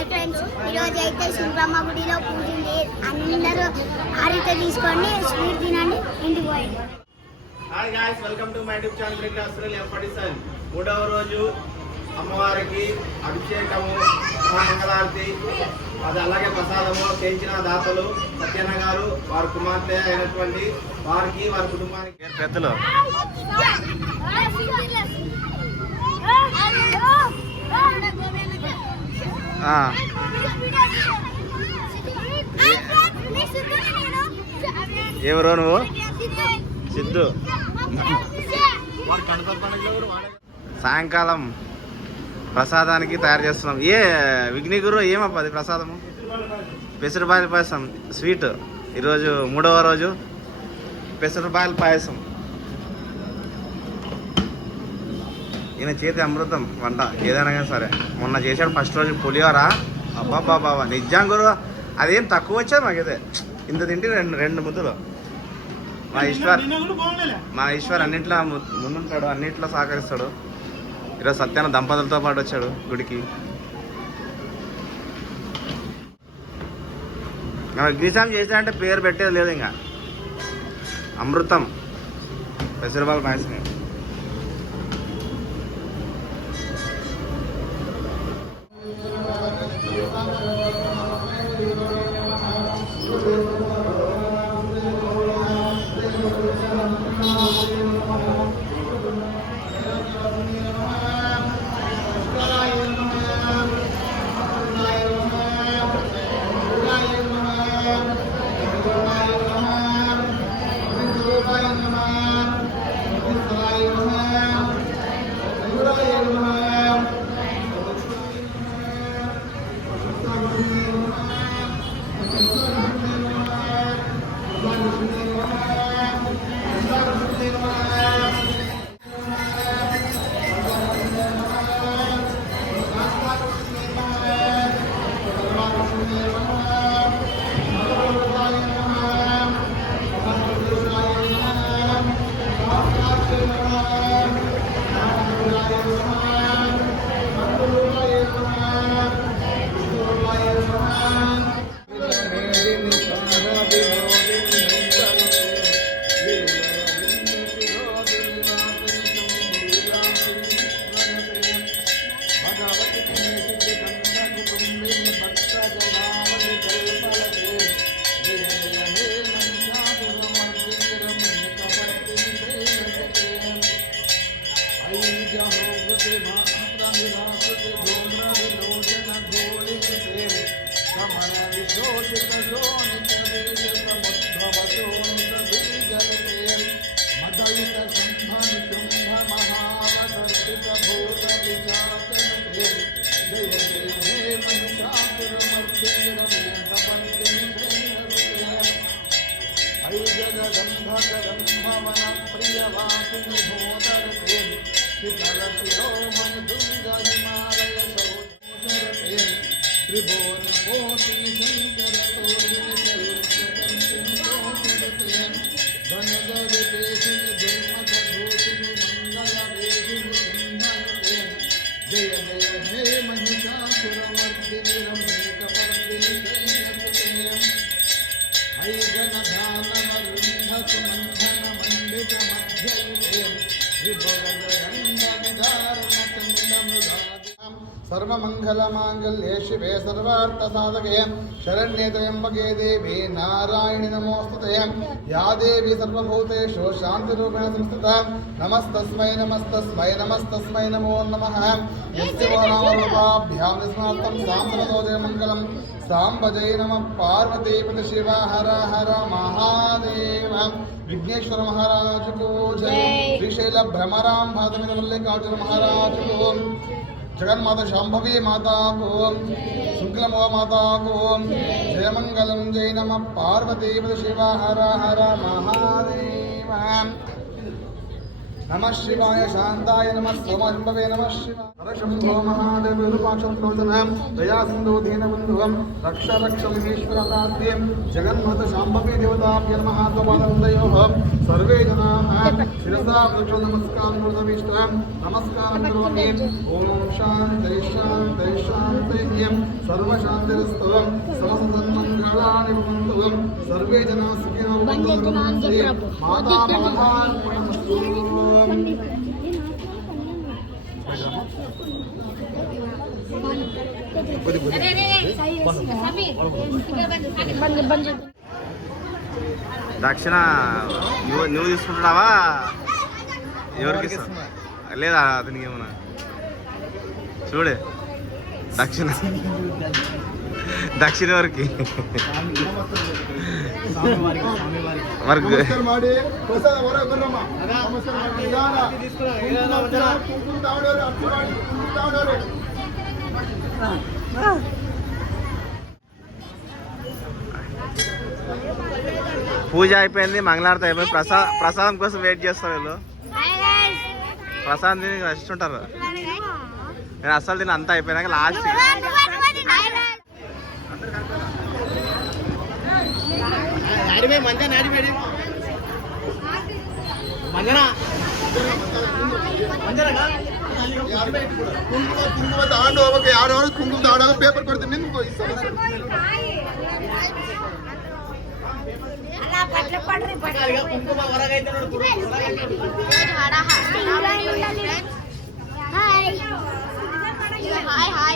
Hi friends ఈరోజు అయితే సుబ్రహ్మ గుడిలో పూజ ఉంది అందరూ హారిత తీసుకోండి స్వీట్ తినండి ఇంటికి పోయింది hi guys welcome to my YouTube channel break hospital M forty seven మూడవ రోజు అమ్మవారికి అభిషేకము మంగళారతి అది అలాగే ప్రసాదము చేయించిన దాతలు సత్యన్న గారు వారి కుమార్తె అయినటువంటి వారికి వారి కుటుంబానికి పెద్దలు ఎవరో నువ్వు? సిద్ధు. సాయంకాలం ప్రసాదానికి తయారు చేస్తున్నాం. ఏ విఘ్ని గురు ఏమప్ప అది ప్రసాదము? పెసరబాయల పాయసం స్వీట్. ఈరోజు మూడవ రోజు పెసరబాయల పాయసం. ఈయన చేతి అమృతం వంట ఏదైనా కానీ సరే. మొన్న చేశాడు ఫస్ట్ రోజు పులిహోర. అబ్బా బాబా నిజం గురు. అదేం తక్కువ వచ్చేది మాకైతే. ఇంత తింటే రెండు రెండు ముద్దులు. మా ఈశ్వర్ మా ఈశ్వర్ అన్నింట్లో ముందుంటాడు అన్నింట్లో సహకరిస్తాడు. ఈరోజు సత్యాన దంపతులతో పాటు వచ్చాడు గుడికి. అగ్నిశాం చేశాడంటే పేరు పెట్టేది లేదు ఇంకా. అమృతం. పెసరబాబు పాయసం జయ జయ హే మహిషాసురమర్దిని సర్వమంగళమాంగళ్యే శివే సర్వార్థసాధకే శరణ్యే త్రయంబకే దేవి నారాయణి నమోస్తుతే. యా దేవి సర్వభూతేషు శాంతిరూపేణ సంస్థిత. నమస్తస్మై నమస్తస్మై నమస్తస్మై నమో నమః. యస్య నామరూపాభ్యాం నిస్మార్థం సాంప్రదో జయమంగళం. సాంబ జయ నమ. పార్వతీపతి శివ. హర హర మహాదేవ. విఘ్నేశ్వర మహారాజుకు జయ శ్రీశైల భ్రమరాం భాతమిద మల్లికార్జున మహారాజుకు. జగన్మాత శాంభవి మాతాకు శుక్లమో మాతాకు జయమంగళం జై నమ పార్వతీపతి శివ హర హర మహాదేవ. नमः शिवाय शान्ताय नमः सोमशम्भवे नमः शिवायशम्भो महादेवरूपाक्षोदनं दयासिन्धुधीनबन्धुवं रक्ष रक्षमीश्वरताद्यं जगन्मत शाम्भवे देवताभ्य नमः त्वपादवन्दयोः सर्वे जनाः शिरसा वृक्ष नमस्कारं कृतमीष्टां नमस्कारं करोमि ॐ शान्ति शान्ति शान्तिन्यं सर्वशान्तिरस्तवं समसन्मङ्गलानि भवन्तु सर्वे जनाः सुखिनः దక్షిణ నువ్వు నువ్వు తీసుకుంటున్నావా? ఎవరికి లేదా అతనికి ఏమన్నా? చూడే. దక్షిణ. దక్షిణ ఎవరికి? పూజ అయిపోయింది మంగళారతి అయిపోయింది. ప్రసాద్ ప్రసాదం కోసం వెయిట్ చేస్తారు వీళ్ళు. ప్రసాదం తిని రెస్ట్ ఉంటారు. నేను అస్సలు తిని అంతా అయిపోయినాక లాస్ట్ ಕುಂಕುಮ ಕುಂಕುಮ ತಗೊಂಡು ಹೋಗ್ಬೇಕು ಯಾರು ಕುಂಕುಮ ತಗೊಂಡಾಗ ಪೇಪರ್ ಕೊಡ್ತೀನಿ ನಿಮ್ಗೆ ಇಸ್ತಾರೆ హాయ్ హాయ్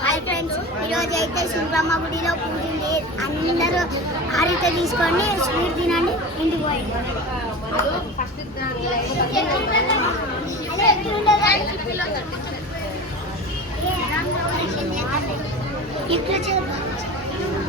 హాయ్ ఫ్రెండ్స్ ఈరోజు అయితే సుబ్రహ్మ గుడిలో పూజ ఉంది అందరూ హారిత తీసుకోండి స్వీట్ తినండి ఇంటికి పోయింది ఇక్కడ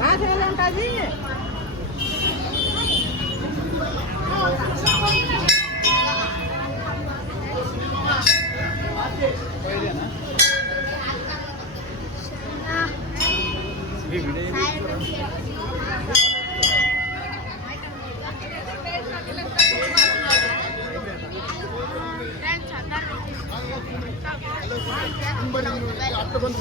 రాసేలా ఉంటుంది వీడియో